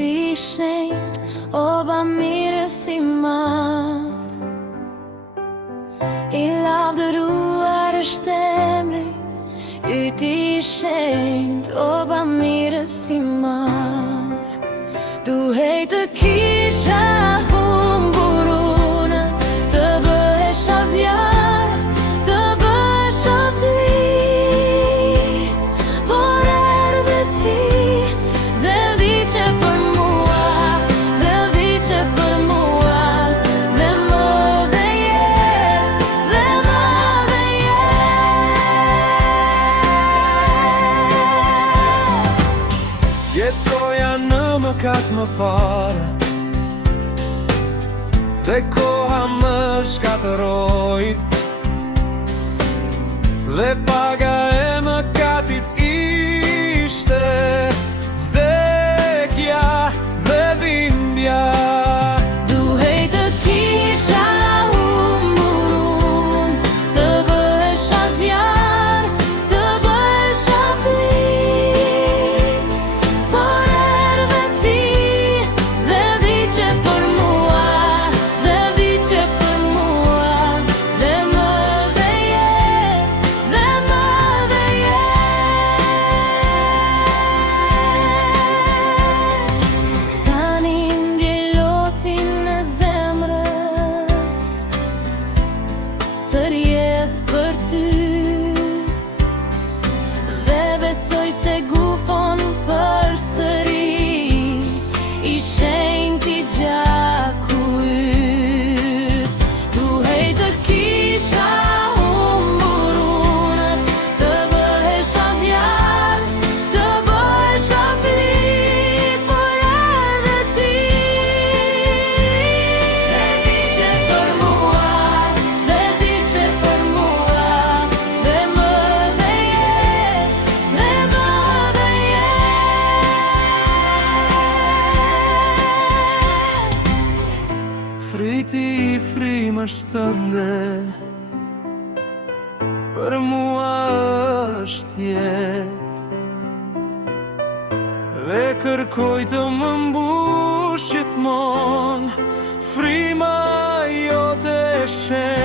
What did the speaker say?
ti shenjt, o ba mirës i madh. I lavdëruar është emri yti i shenjt, o ba mirës i madh. Duhej të kisha humbur unë, të bëhesha zjarr, të bëhesha fli, por erdhe ti dhe vdiqe për mua, dhe vdiqe për mua, dhe më dhe jet, dhe më dhe jet. Jetoja në mëkat më parë, dhe koha më shkatëroi, dhe paga e mëkatit ishte vdekja dhe dhimbja. Duhej të kisha humbur unë, të bëhesha zjarr, të bëhesha fli, por erdhe ti dhe vdiqe për mua, dhe vdiqe për mua, dhe më dhe jet, dhe më dhe jet. Tani ndjej lotin e zemrës, të rjedh për ty, dhe besoj se gufon përsëri, i shenjt i gjaku yt. Duhej të kisha humbur unë, të bëhesha zjarr, të bëhesha fli, por erdhe ti dhe vdiqe për mua, dhe vdiqe për mua, dhe më dhe jet, dhe më dhe jet. Fryti i frimë është tënde, për mua është jetë, dhe kërkoj të më mbush gjithmonë frima jote e shenjtë.